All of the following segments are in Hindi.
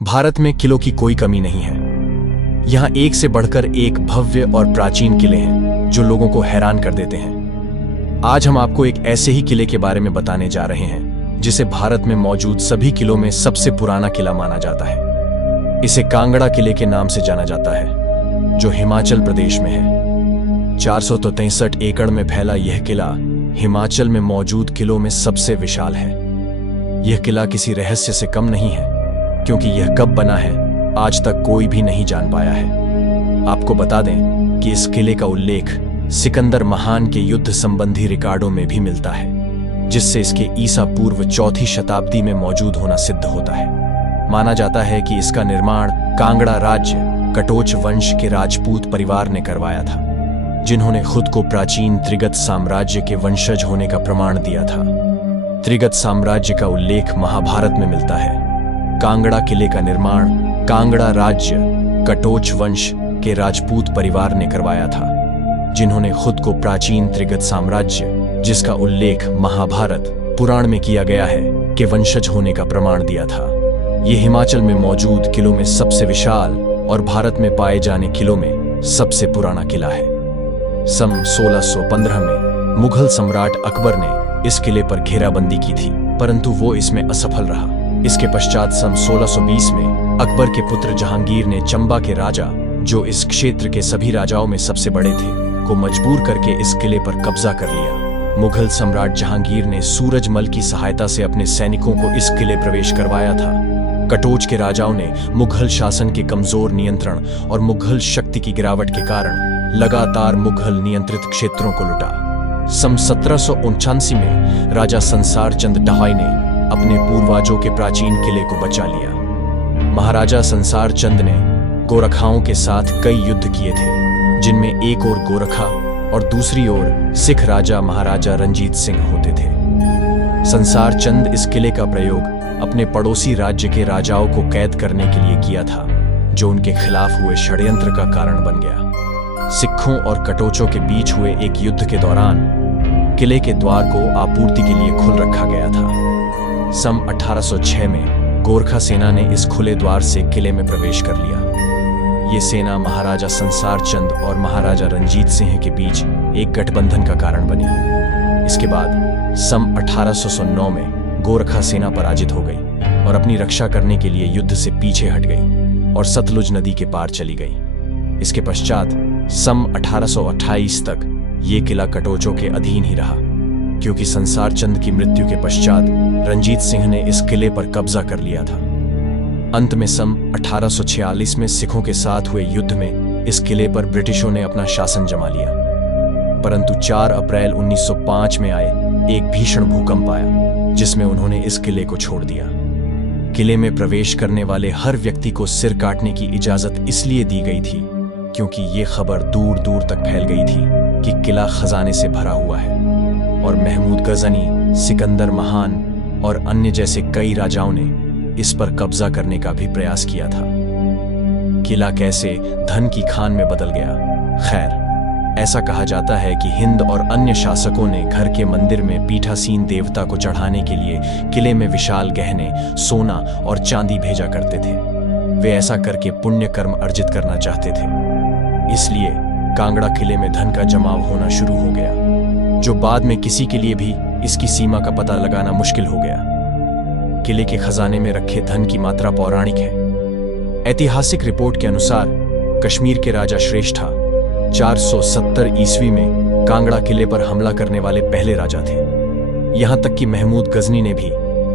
भारत में किलों की कोई कमी नहीं है। यहाँ एक से बढ़कर एक भव्य और प्राचीन किले हैं जो लोगों को हैरान कर देते हैं। आज हम आपको एक ऐसे ही किले के बारे में बताने जा रहे हैं जिसे भारत में मौजूद सभी किलों में सबसे पुराना किला माना जाता है। इसे कांगड़ा किले के नाम से जाना जाता है जो हिमाचल प्रदेश में है। 463 एकड़ में फैला यह किला हिमाचल में मौजूद किलों में सबसे विशाल है। यह किला किसी रहस्य से कम नहीं है क्योंकि यह कब बना है आज तक कोई भी नहीं जान पाया है। आपको बता दें कि इस किले का उल्लेख सिकंदर महान के युद्ध संबंधी रिकॉर्डों में भी मिलता है, जिससे इसके ईसा पूर्व 4वीं शताब्दी में मौजूद होना सिद्ध होता है। माना जाता है कि इसका निर्माण कांगड़ा राज्य कटोच वंश के राजपूत परिवार ने करवाया था, जिन्होंने खुद को प्राचीन त्रिगत साम्राज्य के वंशज होने का प्रमाण दिया था। त्रिगत साम्राज्य का उल्लेख महाभारत में मिलता है। कांगड़ा किले का निर्माण कांगड़ा राज्य कटोच वंश के राजपूत परिवार ने करवाया था, जिन्होंने खुद को प्राचीन त्रिगत साम्राज्य, जिसका उल्लेख महाभारत पुराण में किया गया है, के वंशज होने का प्रमाण दिया था। ये हिमाचल में मौजूद किलों में सबसे विशाल और भारत में पाए जाने किलों में सबसे पुराना किला है। सन 1615 में मुगल सम्राट अकबर ने इस किले पर घेराबंदी की थी, परंतु वो इसमें असफल रहा। इसके पश्चात सन 1620 में अकबर के पुत्र जहांगीर ने चंबा के राजा, जो इस क्षेत्र के सभी राजाओं में सबसे बड़े थे, को मजबूर करके इस किले पर कब्जा कर लिया। मुगल सम्राट जहांगीर ने सूरजमल की सहायता से अपने सैनिकों को इस किले प्रवेश करवाया था। कटोच के राजाओं ने मुगल शासन के कमजोर नियंत्रण और मुगल शक्ति की गिरावट के कारण लगातार मुगल नियंत्रित क्षेत्रों को लूटा। सन 1789 में राजा संसार चंद डहाई ने अपने पूर्वजों के प्राचीन किले को बचा लिया। महाराजा संसार चंद ने गोरखाओं के साथ कई युद्ध किए थे, जिनमें एक ओर गोरखा और दूसरी ओर सिख राजा महाराजा रंजीत सिंह होते थे। संसार चंद इस किले का प्रयोग अपने पड़ोसी राज्य के राजाओं को कैद करने के लिए किया था, जो उनके खिलाफ हुए षड्यंत्र का कारण बन गया। सिखों और कटोचों के बीच हुए एक युद्ध के दौरान किले के द्वार को आपूर्ति के लिए खुल रखा गया था। सन 1806 में गोरखा सेना ने इस खुले द्वार से किले में प्रवेश कर लिया। ये सेना महाराजा संसार चंद और महाराजा रंजीत सिंह के बीच एक गठबंधन का कारण बनी। इसके बाद सन 1809 में गोरखा सेना पराजित हो गई और अपनी रक्षा करने के लिए युद्ध से पीछे हट गई और सतलुज नदी के पार चली गई। इसके पश्चात सन 1828 तक ये किला कटोचों के अधीन ही रहा, क्योंकि संसार चंद की मृत्यु के पश्चात रंजीत सिंह ने इस किले पर कब्जा कर लिया था। अंत में सन 1846 में सिखों के साथ हुए युद्ध में इस किले पर ब्रिटिशों ने अपना शासन जमा लिया, परंतु 4 अप्रैल 1905 में आए एक भीषण भूकंप आया, जिसमें उन्होंने इस किले को छोड़ दिया। किले में प्रवेश करने वाले हर व्यक्ति को सिर काटने की इजाजत इसलिए दी गई थी क्योंकि ये खबर दूर दूर तक फैल गई थी कि किला खजाने से भरा हुआ है और महमूद गजनी, सिकंदर महान और अन्य जैसे कई राजाओं ने इस पर कब्जा करने का भी प्रयास किया था। किला कैसे धन की खान में बदल गया? खैर, ऐसा कहा जाता है कि हिंद और अन्य शासकों ने घर के मंदिर में पीठासीन देवता को चढ़ाने के लिए किले में विशाल गहने, सोना और चांदी भेजा करते थे। वे ऐसा करके पुण्य कर्म अर्जित करना चाहते थे, इसलिए कांगड़ा किले में धन का जमाव होना शुरू हो गया, जो बाद में किसी के लिए भी इसकी सीमा का पता लगाना मुश्किल हो गया। किले के खजाने में रखे धन की मात्रा पौराणिक है। ऐतिहासिक रिपोर्ट के अनुसार कश्मीर के राजा श्रेष्ठा 470 ईस्वी में कांगड़ा किले पर हमला करने वाले पहले राजा थे। यहां तक कि महमूद गजनी ने भी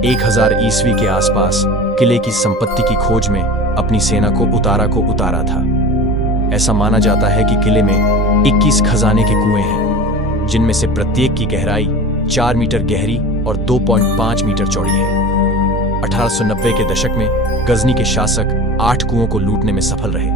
1000 ईस्वी के आसपास किले की संपत्ति की खोज में अपनी सेना को उतारा था। ऐसा माना जाता है कि किले में 21 खजाने के कुएं हैं, जिनमें से प्रत्येक की गहराई 4 मीटर गहरी और 2.5 मीटर चौड़ी है। 1890 के दशक में गजनी के शासक 8 कुओं को लूटने में सफल रहे,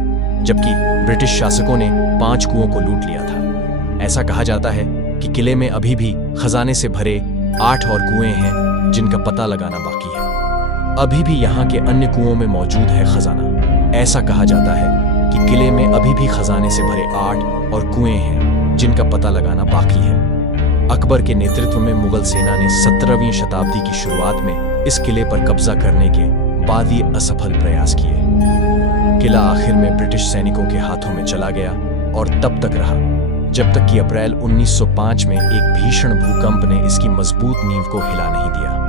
जबकि ब्रिटिश शासकों ने 5 कुओं को लूट लिया था। ऐसा कहा जाता है कि किले में अभी भी खजाने से भरे 8 और कुएं हैं, जिनका पता लगाना बाकी है। अभी भी यहाँ के अन्य कुओं में मौजूद है खजाना। ऐसा कहा जाता है कि किले में अभी भी खजाने से भरे 8 और कुएं हैं, जिनका पता लगाना बाकी है। अकबर के नेतृत्व में मुगल सेना ने 17वीं शताब्दी की शुरुआत में इस किले पर कब्जा करने के बाद ये असफल प्रयास किए। किला आखिर में ब्रिटिश सैनिकों के हाथों में चला गया और तब तक रहा जब तक कि अप्रैल 1905 में एक भीषण भूकंप ने इसकी मजबूत नींव को हिला नहीं दिया।